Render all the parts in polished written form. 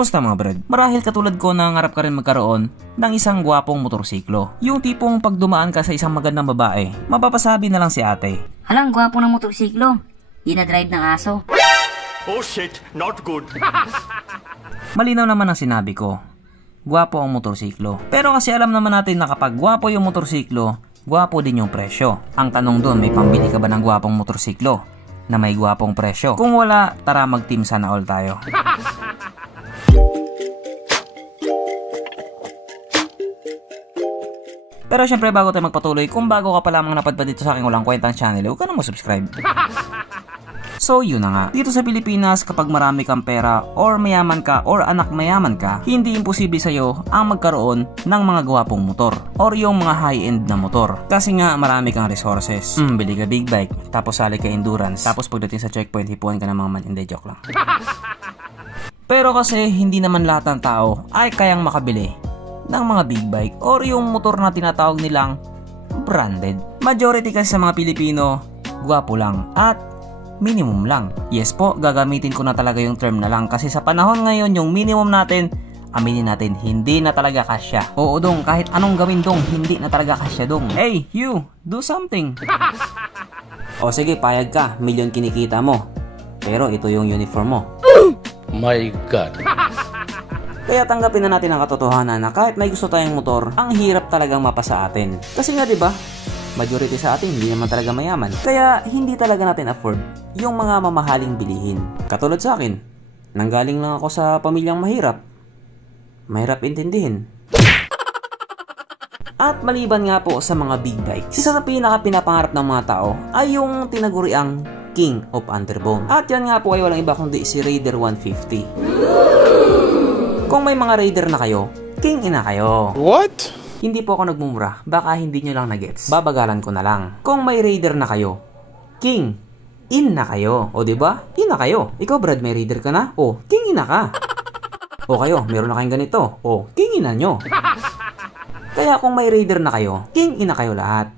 Kumusta mga brad? Marahil katulad ko nangarap ka rin magkaroon ng isang gwapong motorsiklo. Yung tipong pag dumaan ka sa isang magandang babae, mapapasabi na lang si ate, halang gwapo ng motorsiklo, dinadrive ng aso. Oh shit, not good. Malinaw naman ang sinabi ko, gwapo ang motorsiklo. Pero kasi alam naman natin na kapag gwapo yung motorsiklo, gwapo din yung presyo. Ang tanong doon, may pambili ka ba ng gwapong motorsiklo na may gwapong presyo? Kung wala, tara mag-team sana all tayo. Pero syempre bago tayo magpatuloy, kung bago ka pa lamang napadpad dito sa aking walang kwentang channel, huwag ka na mag-subscribe. So yun na nga, dito sa Pilipinas kapag marami kang pera or mayaman ka or anak mayaman ka, hindi imposible sa'yo ang magkaroon ng mga gwapong motor or yung mga high-end na motor. Kasi nga marami kang resources. Bili ka big bike, tapos sali ka endurance, tapos pagdating sa checkpoint, hipuan ka ng mga man. Hindi, joke lang. Pero kasi hindi naman lahat ng tao ay kayang makabili ng mga big bike or yung motor na tinatawag nilang branded. Majority kasi sa mga Pilipino, gwapo lang at minimum lang. Yes po, gagamitin ko na talaga yung term na lang kasi sa panahon ngayon yung minimum natin, aminin natin, hindi na talaga kasya. Oo dong, kahit anong gawin dong, hindi na talaga kasya dong. Hey, you, do something. O sige, payag ka, milyon kinikita mo. Pero ito yung uniform mo. My God. Kaya tanggapin na natin ang katotohanan na kahit may gusto tayong motor, ang hirap talagang mapasa atin. Kasi nga 'di ba? Majority sa atin hindi naman talaga mayaman. Kaya hindi talaga natin afford yung mga mamahaling bilihin. Katulad sa akin, nanggaling lang ako sa pamilyang mahirap. Mahirap intindihin. At maliban nga po sa mga big bikes, isa sa pinaka-pinapangarap ng mga tao ay yung tinaguriang King of Underbone. At yan nga po ay walang iba kundi si Raider 150. Kung may mga Raider na kayo, king ina kayo. What? Hindi po ako nagmumura, baka hindi nyo lang nagets. Babagalan ko na lang. Kung may Raider na kayo, king in na kayo. O diba? Ina kayo. Ikaw Brad, may Raider ka na? O, king ina ka. O kayo, meron na kayong ganito? O, king ina nyo. Kaya kung may Raider na kayo, king ina kayo lahat.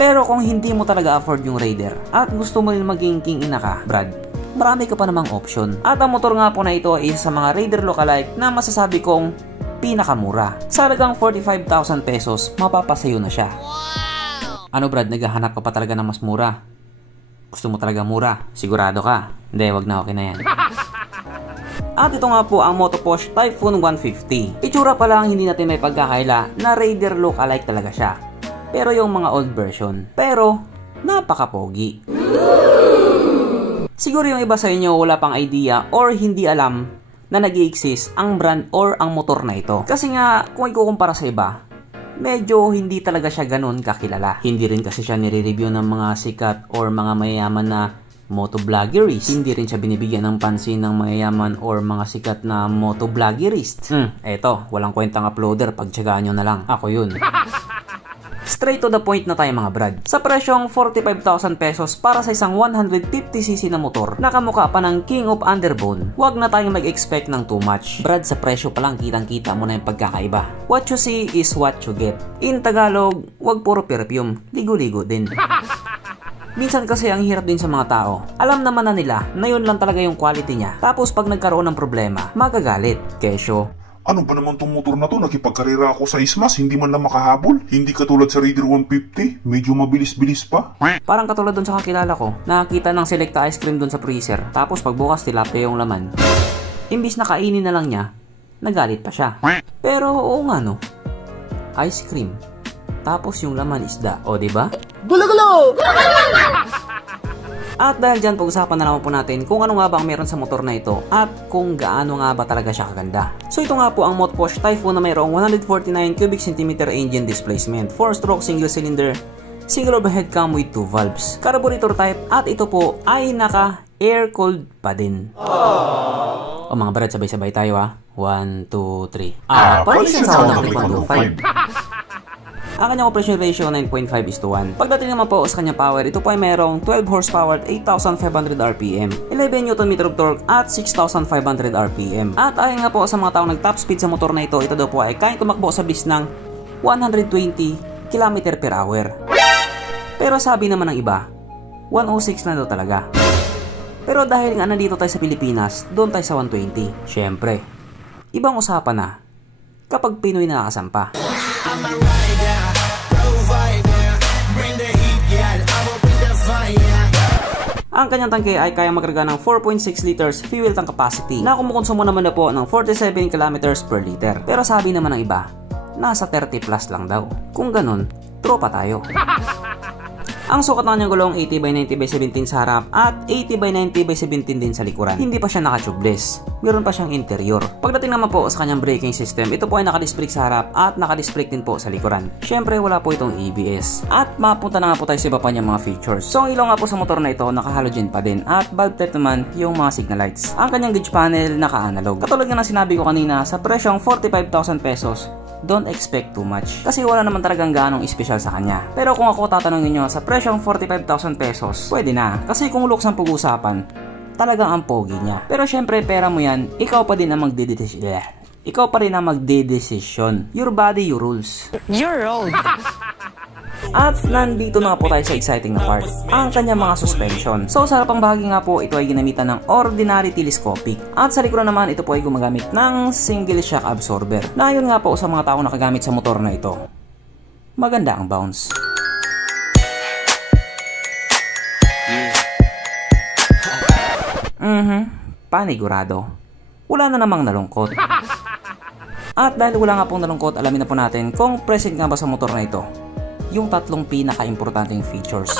Pero kung hindi mo talaga afford yung Raider at gusto mo rin maging king ina ka, Brad, marami ka pa namang option. At ang motor nga po na ito ay isa sa mga Raider lookalike na masasabi kong pinakamura. Sa halagang 45,000 pesos, mapapasayo na siya. Ano Brad, naghahanap ka pa talaga ng mas mura? Gusto mo talaga mura? Sigurado ka? Hindi, wag na, okay na yan. At ito nga po ang Motoposh Typhoon 150. Itsura pa lang hindi natin may pagkakaila na Raider lookalike talaga siya. Pero yung mga old version. Pero, napaka-pogi. Siguro yung iba sa inyo wala pang idea or hindi alam na nag-i-exist ang brand or ang motor na ito. Kasi nga, kung ikukumpara sa iba, medyo hindi talaga siya ganun kakilala. Hindi rin kasi siya nire-review ng mga sikat or mga mayayaman na motovloggerist. Hindi rin siya binibigyan ng pansin ng mayayaman or mga sikat na motovloggerist. Eto, walang kwentang uploader, pagtsagaan nyo na lang. Ako yun. Straight to the point na tayo mga brad. Sa presyong 45,000 pesos para sa isang 150cc na motor na kamukha pa ng King of Underbone, wag na tayong mag-expect ng too much. Brad, sa presyo pa lang kitang-kita mo na yung pagkakaiba. What you see is what you get. In Tagalog, wag puro perfume, ligo-ligo din. Minsan kasi ang hirap din sa mga tao. Alam naman na nila na yun lang talaga yung quality niya. Tapos pag nagkaroon ng problema, magagalit. Kesyo, ano ba naman tong motor na to? Nakipagkarera ako sa Ismas, hindi man lang makahabol. Hindi katulad sa Raider 150, medyo mabilis-bilis pa. Parang katulad dun sa kakilala ko, nakakita ng Selecta ice cream dun sa freezer. Tapos pagbukas tilapia yung laman. Imbis na kainin na lang niya, nagalit pa siya. Pero oo nga no, ice cream. Tapos yung laman isda, o diba? Gulo-gulo! At dahil dyan, pag-usapan na naman po natin kung ano nga ba ang meron sa motor na ito at kung gaano nga ba talaga siya kaganda. So ito nga po ang Motoposh Typhoon na mayroong 149 cubic centimeter engine displacement, 4-stroke single cylinder, single overhead cam with 2 valves, carburetor type, at ito po ay naka-air cooled pa din. O mga brad, sabay-sabay tayo ha. 1, 2, 3. Paris ang sound ng 3.25. Ang kanyang operation ratio 9.5:1. Pagdating naman po sa kanyang power, ito po ay mayroong 12 horsepower at 8,500 RPM, 11 Nm of torque at 6,500 RPM. At ayon nga po sa mga taong nag-top speed sa motor na ito daw po ay kayang tumakbo sa bilis ng 120 km/h. Pero sabi naman ng iba, 106 na daw talaga. Pero dahil nga nandito tayo sa Pilipinas, doon tayo sa 120. Syempre, ibang usapan na kapag Pinoy na nakasampa. Ang kanyang tangke ay kaya magkarga ng 4.6 liters fuel tank capacity na kumukonsumo naman na po ng 47 kilometers per liter. Pero sabi naman ng iba, nasa 30 plus lang daw. Kung ganun, tropa tayo. Ang sukat ng kanyang gulong 80/90/17 sa harap at 80/90/17 din sa likuran. Hindi pa siya naka-tubeless. Meron pa siyang interior. Pagdating naman po sa kanyang braking system, ito po ay naka-disc brake sa harap at naka-disc brake din po sa likuran. Syempre wala po itong ABS. At mapunta na nga po tayo sa iba pa niyang mga features. So ang ilaw nga po sa motor na ito naka-halogen pa din at bulb type naman yung mga signal lights. Ang kanyang gauge panel naka-analog. Katulad nga na sinabi ko kanina, sa presyong 45,000 pesos, don't expect too much. Kasi wala naman talagang ganong espesyal sa kanya. Pero kung ako tatanungin nyo, sa presyong 45,000 pesos, pwede na. Kasi kung looks ang pag-usapan, talagang ang pogi niya. Pero syempre, pera mo yan, ikaw pa din ang magdedesisyon. Ikaw pa rin ang magdedesisyon. Your body, your rules. You're old. At nandito na nga po tayo sa exciting na part, ang kanyang mga suspension. So sa harapang bahagi nga po, ito ay ginamitan ng ordinary telescopic. At sa likuran naman, ito po ay gumagamit ng single shock absorber. Na yun nga po sa mga taong nakagamit sa motor na ito, maganda ang bounce. Panigurado. Wala na namang nalungkot. At dahil wala nga pong nalungkot, alamin na po natin kung present nga ba sa motor na ito yung tatlong pinaka-importanting features.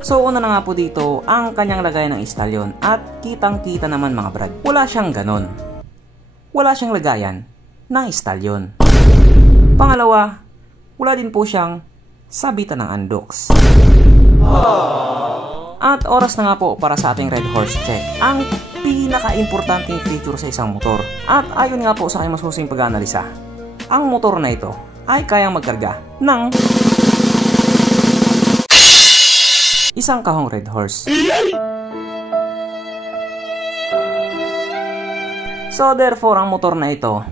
So una na nga po dito, ang kanyang lagayan ng istalyon. At kitang-kita naman mga brad, wala siyang ganon. Wala siyang lagayan ng istalyon. Pangalawa, wala din po siyang sabitan ng undox. At oras na nga po para sa ating Red Horse check, ang pinaka-importanting feature sa isang motor. At ayon nga po sa aking masusing pag-analisa, ang motor na ito ay kayang magkarga ng isang kahong Red Horse. So therefore, ang motor na ito,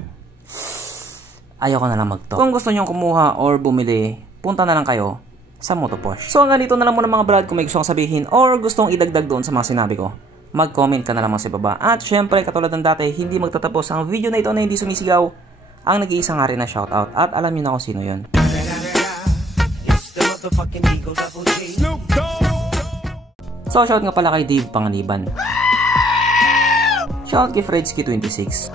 ayoko na lang magto. Kung gusto nyong kumuha or bumili, punta na lang kayo sa Motoposh. So hanggang dito na lang muna mga brad. Kung may gusto kong sabihin or gustong idagdag doon sa mga sinabi ko, mag-comment ka na lamang sa baba. At syempre, katulad ng dati, hindi magtatapos ang video na ito na hindi sumisigaw ang nag-iisang hari na shoutout. At alam niyo na kung sino yun. So shout nga pala kay Dave Panganiban. Shout kay Fredsky26.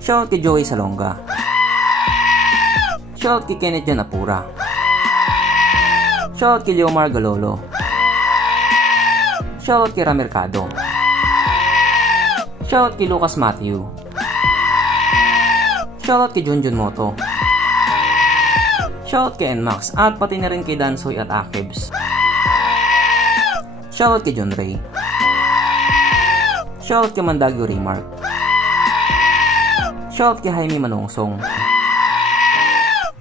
Shout kay Joey Salonga. Shout kay Kenneth Jan Apura. Shout kay Leomar Galolo. Shout kay Ramercado. Shout kay Lucas Matthew. Shout kay Junjun Moto. Shout kay Nmax at pati na rin kay Dansoy at Akebs. Shout kay John Ray. Shout kay Mandagyo Raymark. Shout kay Jaime Manungsong.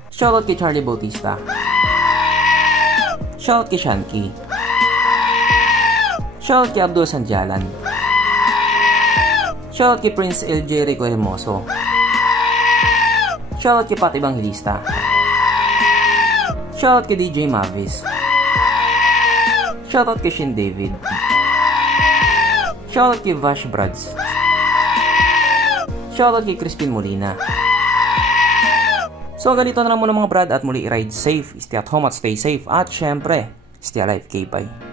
Shout kay Charlie Bautista. Shout kay Shanky. Shout kay Abdul Sanjalan. Shout kay Prince LJ Rico Hermoso. Shout kay Pat Evangelista. Shout kay DJ Mavis. Shoutout kay Shin David. Shoutout kay Vash Brads. Shoutout kay Crispin Molina. So ganito na lang muna mga brad, at muli ride safe, stay at home at stay safe, at syempre, stay alive, K-Bye.